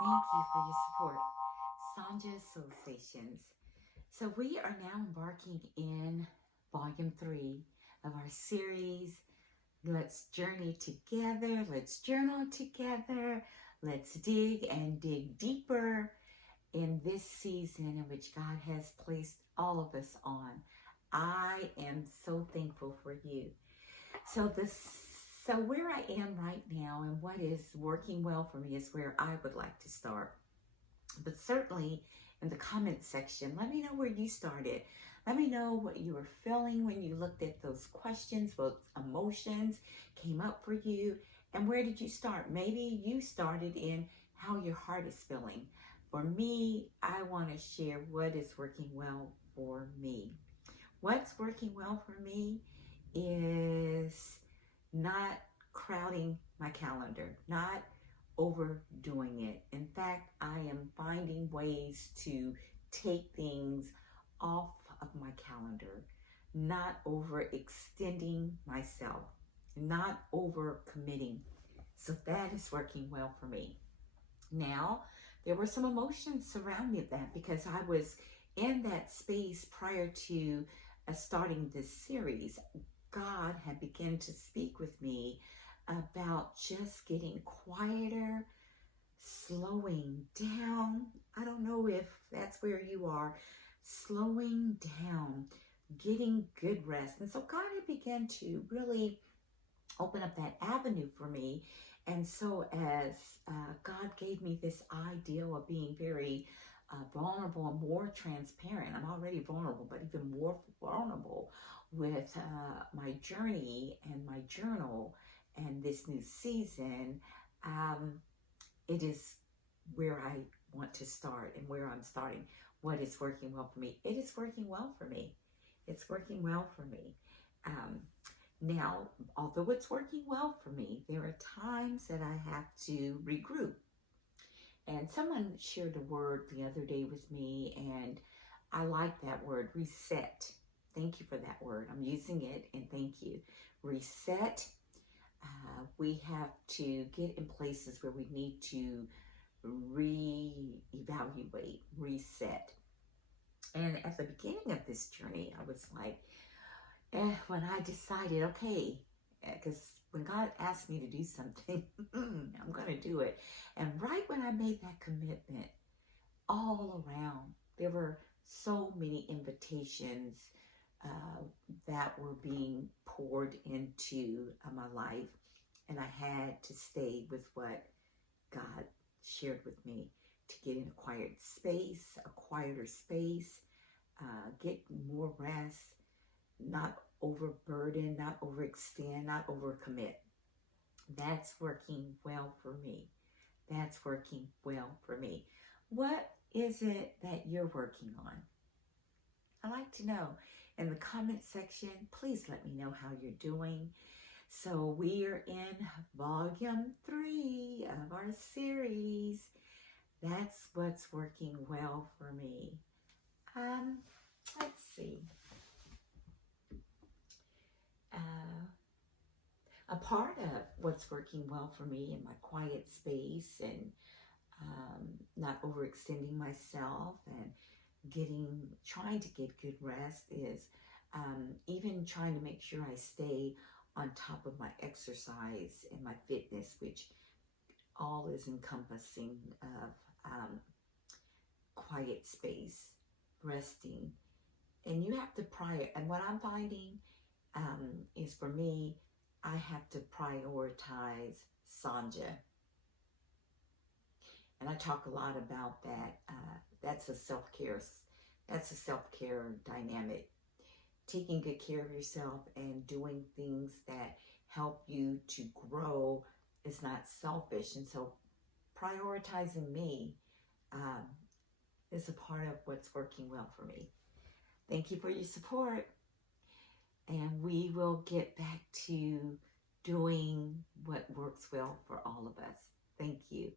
Thank you for your support. Sonja sSoulsations. So we are now embarking in volume 3 of our series. Let's journey together. Let's journal together. Let's dig and dig deeper in this season in which God has placed all of us on. I am so thankful for you. So where I am right now and what is working well for me is where I would like to start. But certainly in the comment section, let me know where you started. Let me know what you were feeling when you looked at those questions, what emotions came up for you, and where did you start? Maybe you started in how your heart is feeling. For me, I want to share what is working well for me. What's working well for me is not crowding my calendar, not overdoing it. In fact, I am finding ways to take things off of my calendar, not overextending myself, not overcommitting. So that is working well for me. Now, there were some emotions surrounding that because I was in that space prior to starting this series. God had begun to speak with me about just getting quieter, slowing down. I don't know if that's where you are, slowing down, getting good rest. And so God had begun to really open up that avenue for me. And so as God gave me this ideal of being very vulnerable and more transparent, I'm already vulnerable, but even more vulnerable with my journey and my journal and this new season, it is where I want to start and where I'm starting. What is working well for me? It is working well for me. It's working well for me. Now, although it's working well for me, there are times that I have to regroup. And someone shared a word the other day with me, and I like that word, reset. Thank you for that word. I'm using it, and thank you. Reset. We have to get in places where we need to reevaluate, reset. And at the beginning of this journey, I was like, when I decided, okay, because when God asked me to do something, I'm going to do it. And right when I made that commitment, all around, there were so many invitations that were being poured into my life. And I had to stay with what God shared with me to get in a quiet space, a quieter space, get more rest, not overburden, not overextend, not overcommit. That's working well for me. That's working well for me. What is it that you're working on? I'd like to know. In the comment section, please let me know how you're doing. So we are in volume 3 of our series. That's what's working well for me. Let's see. A part of what's working well for me in my quiet space and not overextending myself and trying to get good rest is even trying to make sure I stay on top of my exercise and my fitness, which all is encompassing of quiet space, resting. And you have to and what I'm finding is for me, I have to prioritize Sonja. And I talk a lot about that. That's a self-care dynamic. Taking good care of yourself and doing things that help you to grow is not selfish. And so prioritizing me is a part of what's working well for me. Thank you for your support. And we will get back to doing what works well for all of us. Thank you.